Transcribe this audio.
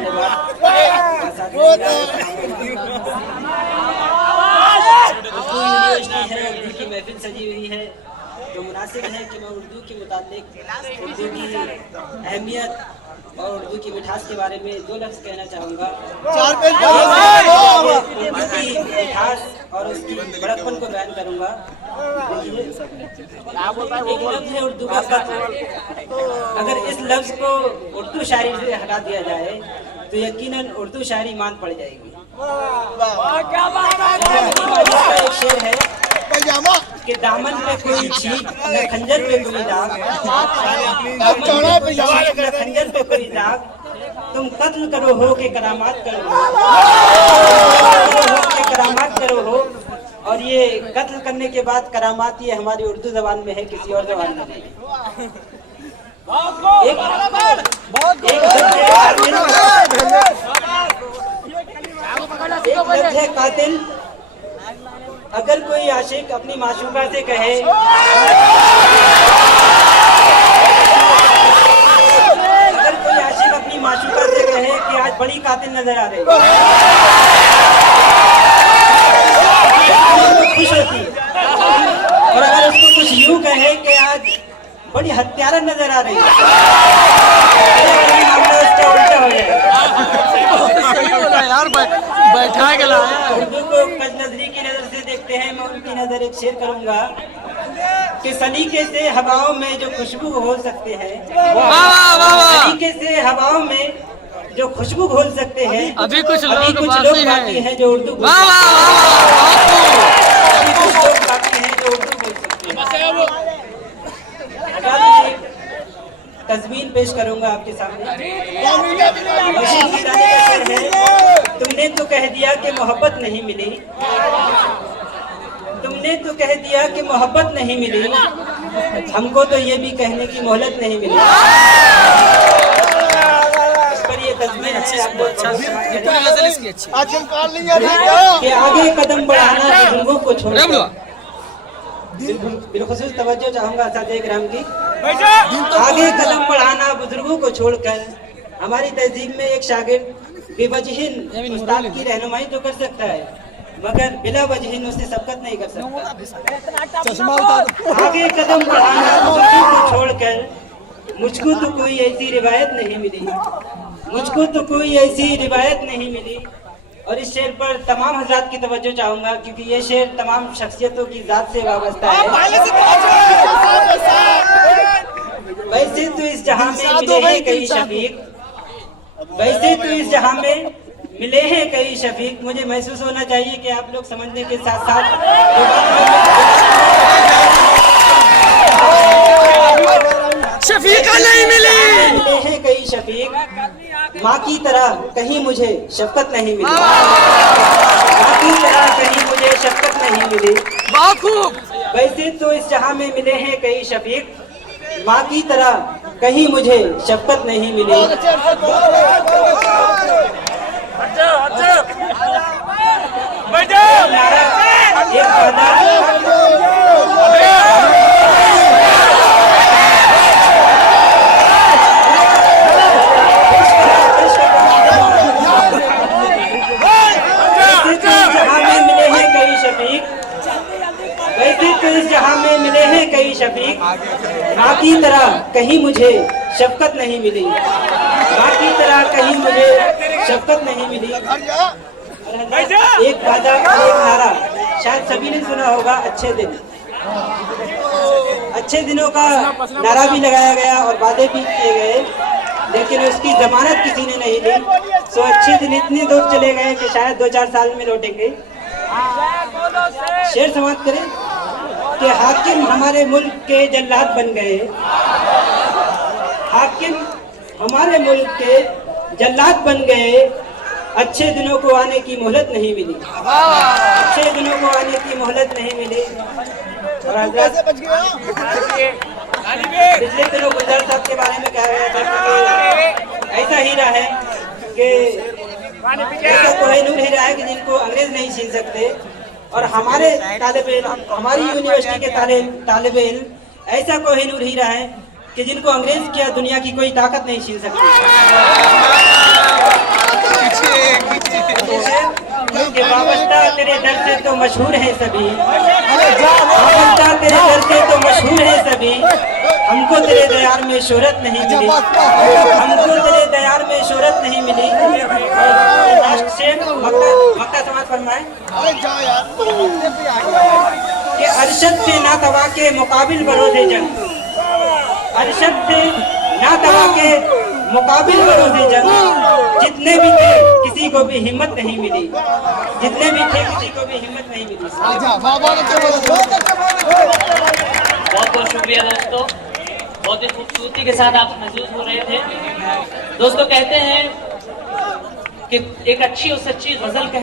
धन्यवाद। उर्दू यूनिवर्सिटी है, उर्दू की महफिल सजी हुई है, तो मुनासिब है कि मैं उर्दू के मुतालिक उर्दू की अहमियत और उर्दू की मिठास के बारे में दो लफ्ज़ कहना चाहूँगा। उर्दू की मिठास और उसकी बड़कपन को बयान करूँगा। एक लफ्ज़ है उर्दू का क़त्ल। अगर इस लफ्ज़ को उर्दू शायरी से हटा दिया जाए तो यकीनन उर्दू शायरी मान पड़ जाएगी। एक शेर है कि दामन पे कोई छींक न खंजर पे कोई दाग, खंजर पे कोई दाग, तुम कत्ल करो हो के करामात करो हो, करामात करो हो। और ये कत्ल करने के बाद करामात ये हमारी उर्दू जबान में है, किसी और जबान में नहीं। एक लफ्ज़ है कातिल। अगर कोई आशिक अपनी माशूका से कहे, अगर कोई आशिक अपनी माशूका से कहे कि आज बड़ी कातिल नजर आ रही है, तो खुश होती है। और अगर उसको कुछ यूं कहे कि आज बड़ी हत्यारा नजर आ रही है, मामला उसका उल्टा हो जाएगा। बैठा के लाया। उर्दू को कज नजरी की नजर से देखते हैं। मैं उनकी नजर एक शेर करूंगा कि सलीके से हवाओं में जो खुशबू घोल सकते हैं, सलीके से हवाओं में जो खुशबू घोल सकते हैं, अभी कुछ लोग बाकी हैं जो उर्दू बोल सकते हैं। तस्वीर पेश करूंगा आपके सामने। तुमने तो कह दिया कि मोहब्बत नहीं मिली, तुमने तो कह दिया कि मोहब्बत नहीं मिली, हमको तो ये भी कहने की मोहलत नहीं मिली। इस पर ये तस्वीर है कि आगे कदम बढ़ाना बुजुर्गों को छोड़कर, बिलखुसूस तवज्जो चाहूंगा साथ ग्राम की, आगे कदम बढ़ाना बुजुर्गों को छोड़कर। हमारी तहजीब में एक शागिर्द बेवजहिन उस्ताद की रहनुमाई तो कर सकता है, मगर बिला वजहिन उससे सबकत नहीं कर सकता। आगे कदम बढ़ाना बुजुर्गों को छोड़कर, मुझको तो कोई ऐसी रिवायत नहीं मिली, मुझको तो कोई ऐसी रिवायत नहीं मिली। और इस शेर पर तमाम हजरात की तवज्जो चाहूंगा, क्योंकि ये शेर तमाम शख्सियतों की जात से वाबस्ता है। वैसे तो इस जहां में मिले हैं कई शफीक, वैसे तो इस जहां में मिले हैं कई शफीक। मुझे महसूस होना चाहिए कि आप लोग समझने के साथ साथ शफीका नहीं मिली, मिले हैं कई शफीक, माँ की तरह कहीं मुझे शफकत नहीं मिली, माँ की तरह कहीं मुझे शफकत नहीं मिली। वैसे तो इस जहां में मिले हैं कई शफीक, माँ की तरह कहीं मुझे शफकत नहीं मिली। शफीक, माँ की तरह कहीं मुझे शफकत नहीं मिली, माँ की तरह कहीं मुझे शफकत नहीं मिली। एक वादा एक नारा शायद सभी ने सुना होगा, अच्छे दिन। अच्छे दिनों का नारा भी लगाया गया और वादे भी किए गए, लेकिन उसकी जमानत किसी ने नहीं ली। सो अच्छे दिन इतने दूर चले गए कि शायद 2-4 साल में लौटेंगे। शेर समाप्त करें कि हाकिम हमारे मुल्क के जल्लाद बन गए, हाकिम हमारे मुल्क के जल्लाद बन गए। अच्छे दिनों को आने की मोहलत नहीं मिली, अच्छे दिनों को आने की मोहलत नहीं मिली। और पिछले दिनों गुलजार साहब के बारे में कहा गया था कि ऐसा हीरा है कि ऐसा कोहिनूर हीरा है कि जिनको अंग्रेज नहीं छीन सकते। और हमारे हमारी यूनिवर्सिटी के तालिब इल्म ऐसा कोहिनूर हीरा है कि जिनको अंग्रेज क्या दुनिया की कोई ताकत नहीं छीन सकती। मशहूर हैं सभी, मामलदार तेरे दर से तो मशहूर हैं सभी। हमको तेरे दयार में शोहरत नहीं मिली, हमको तेरे दयार में शोहरत नहीं मिली। और लास्ट से मक्ता समाज फरमाए कि अरशद से ना तवा के मुकाबिल बरोज़े जंग, अरशद से ना तवा के मुकाबिल बरोज़े जंग। जितने भी थे किसी को भी हिम्मत नहीं मिली, जितने भी थे किसी को भी हिम्मत नहीं मिली। बहुत बहुत शुक्रिया दोस्तों, बहुत ही खूबसूरती के साथ आप महसूस हो रहे थे। दोस्तों कहते हैं कि एक अच्छी और सच्ची गजल